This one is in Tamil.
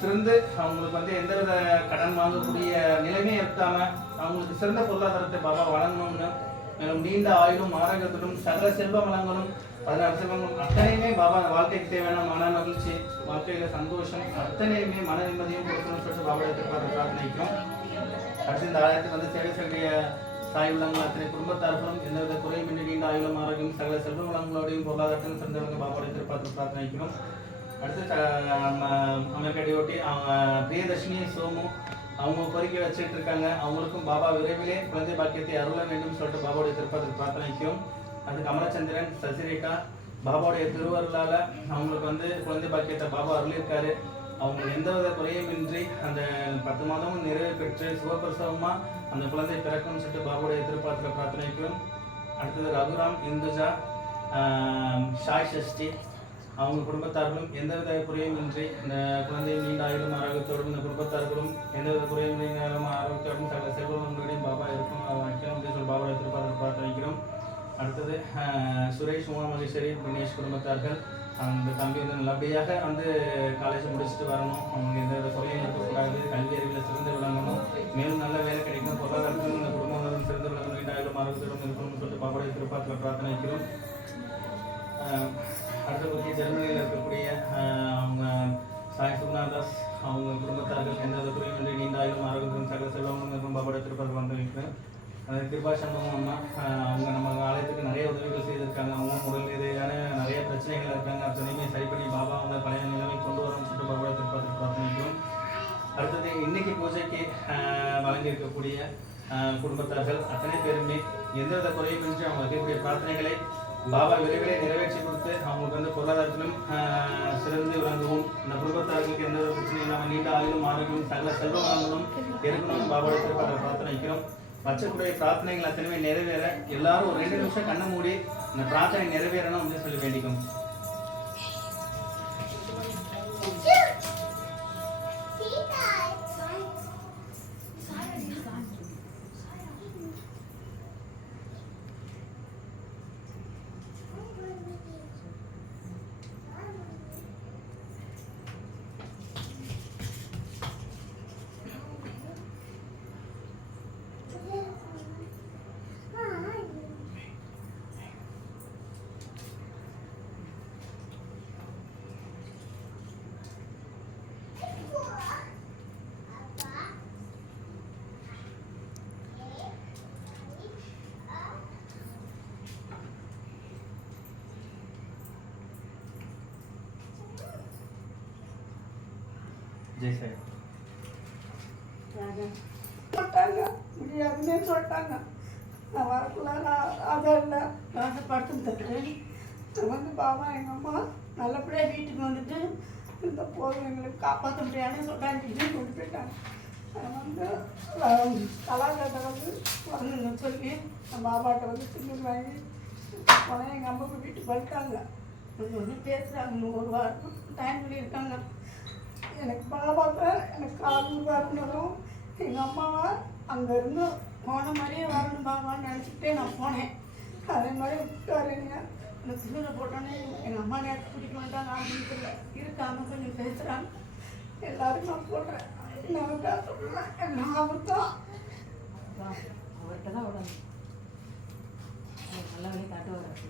சிறந்து அவங்களுக்கு வந்து எந்தவித கடன் வாங்கக்கூடிய நிலைமையும் இருக்காம அவங்களுக்கு சிறந்த பொருளாதாரத்தை பாபா வழங்கணும்னு, மேலும் நீண்ட ஆயுளும் ஆரோக்கியத்துடன் சகல செல்வ வளங்களும் 16 செல்வங்களும் அத்தனையுமே பாபா வாழ்க்கைக்கு தேவையான மன மகிழ்ச்சி, வாழ்க்கையில சந்தோஷம் அத்தனையுமே மன நிம்மதியும் கொடுக்கணும்னு சொல்லிட்டு பாபா எதிர்பார்த்து பிரார்த்தனைக்கும். அடுத்து இந்த ஆலயத்துக்கு வந்து சேவை செய்ய தாய் உள்ளங்கள் அத்தனை குடும்பத்தார்களும் எந்தவித குறையுமின்றி நீண்ட ஆயுளும் ஆரோக்கியம் சகல செல்வ வளங்களோடையும் பொருளாதாரத்திலும் சிறந்தவங்க பாபாவோட எதிர்பார்த்து பிரார்த்தனைக்கிறோம். அடுத்து அமெரிக்காடியோட்டி அவங்க பிரியதர்ஷினி சோமு அவங்க கோரிக்கை வச்சுட்டு இருக்காங்க. அவங்களுக்கும் பாபா விரைவிலே குழந்தை பாக்கியத்தை அருள வேண்டும் சொல்லிட்டு பாபாவோட எதிர்பார்த்து பிரார்த்தனைக்கும். அது கமலச்சந்திரன் சசிரேகா பாபாவுடைய திருவருளால அவங்களுக்கு வந்து குழந்தை பாக்கியத்தை பாபா அருளிருக்காரு. அவங்க எந்தவித குறையுமின்றி அந்த 10 மாதமும் நிறைவு பெற்று சுகப்பிரசவமா அந்த குழந்தை பிறக்கும்னு சொல்லிட்டு பாபாவுடைய எதிர்பார்க்கிற பிரார்த்தனைக்கும். அடுத்தது ரகுராம், இந்துஜா, ஷாய் ஷஷ்டி அவங்க குடும்பத்தார்களும் எந்தவித குறையுமின்றி இந்த குழந்தையை நீண்ட ஆயுளும் ஆரோக்கியத்தோடும் இந்த குடும்பத்தார்களும் எந்தவித குறையுமின்றி ஆரோக்கியத்தோடும் சகல செல்வங்களையும் பாபா இருக்கும் வைக்கணும் அப்படின்னு சொல்லி பாபாவுடைய எதிர்பார்க்கிற பிரார்த்தனைக்கிறோம். அடுத்தது சுரேஷ், உமா மகேஸ்வரி, தினேஷ் குடும்பத்தார்கள் அந்த தம்பி வந்து நல்லபடியாக வந்து காலேஜ் முடிச்சுட்டு வரணும். அவங்க எந்த குறையும் இருக்கக்கூடாது, கல்வி அறிவில் சிறந்து விளங்கணும், மேலும் நல்ல வேலை கிடைக்கணும், பொருளாதாரத்திலும் இந்த குடும்பங்களும் சிறந்து விளங்கணும், நீண்டாயிரம் ஆரோக்கியத்தோடும் இருக்கணும்னு சொல்லிட்டு பாபாவுடைய திருப்பாத்தில் பிரார்த்தனை வைக்கிறோம். அடுத்த பற்றி ஜெர்மனியில் இருக்கக்கூடிய அவங்க சாய் சுகுணாதாஸ் அவங்க குடும்பத்தார்கள் எந்த குறையும் நீண்டாயிரம் ஆரோக்கியத்திலும் சகல செல்வங்களும் பாபாவுடைய திருப்பாத்தில் வந்து வைக்கிறேன். கிருபா சண்முகம் அம்மா அவங்க நம்ம ஆலயத்துக்கு நிறைய உதவிகள் செய்திருக்காங்க. அவங்க உடல் ரீதியான நிறைய பிரச்சனைகள் இருக்காங்க, அத்தனையுமே சரி பண்ணி பாபா அவங்க பழைய நிலைமை கொண்டு வரணும்னு சொல்லிட்டு பாபாவை திருப்பாத்திரம் பிரார்த்தனைக்கிறோம். அடுத்தது இன்னைக்கு பூஜைக்கு வழங்கியிருக்கக்கூடிய குடும்பத்தார்கள் அத்தனை பேருமே எந்தவித குறையுமின்றி அவங்க வைக்கக்கூடிய பிரார்த்தனைகளை பாபா விரைவிலே நிறைவேற்றி கொடுத்து அவங்களுக்கு வந்து பொருளாதாரத்திலும் சிறந்து விளங்கவும் இந்த குடும்பத்தார்களுக்கு எந்த ஒரு பிரச்சனையும் இல்லாமல் நீண்ட ஆயுளும் ஆரோக்கியம் சகல செல்வ வளங்களும் இருக்கணும்னு பாபாவை திருப்பாத்திரம் பிரார்த்தனைக்கிறோம். வச்சக்கூடிய பிரார்த்தனைகள் அத்தனையுமே நிறைவேற எல்லாரும் ஒரு 2 நிமிஷம் கண்ணை மூடி இந்த பிரார்த்தனை நிறைவேறணும் அப்படின்னு சொல்லி வேண்டிக்கும். ஜெய் சார் சொல்லிட்டாங்க, முடியாதுன்னு சொல்லிட்டாங்க. நான் வரக்குள்ள நான் அதை இல்லை நான் படுத்துட்டேன். வந்து பாபா எங்கள் அம்மா நல்லபடியாக வீட்டுக்கு வந்துட்டு இந்த போதும் எங்களுக்கு காப்பாற்ற முடியாதுன்னு சொல்லிட்டு கொண்டு போயிட்டாங்க. வந்து கலாச்சாரத்தை வந்து வரணுன்னு சொல்லி பாபாட்ட வந்து திண்ணூர் வாங்கி போனால் எங்கள் அம்மாவுக்கு வீட்டுக்கு வந்துட்டாங்க. ஒன்று பேசுகிறாங்க, 1 வாரம் டைம் பண்ணியிருக்காங்க. எனக்கு பாபாவை எனக்கு கால் வரணும், எங்கள் அம்மாவை அங்கேருந்து போன மாதிரியே வரணும் பாபான்னு நினச்சிக்கிட்டே நான் போனேன். அதே மாதிரி விட்டுவாருங்க. அந்த திருவிழா போட்டோன்னே எங்கள் அம்மா நேரத்தை பிடிக்க வேண்டாம் அப்படின்னு சொல்ல இருக்காமல் கொஞ்சம் பேசுகிறாங்க. எல்லாரும் நான் போடுறேன், நான் பேசுகிறேன் எல்லாம் அவர்தான் அவர்கிட்ட தான் விடணும். நல்ல வழி காட்டுவார்.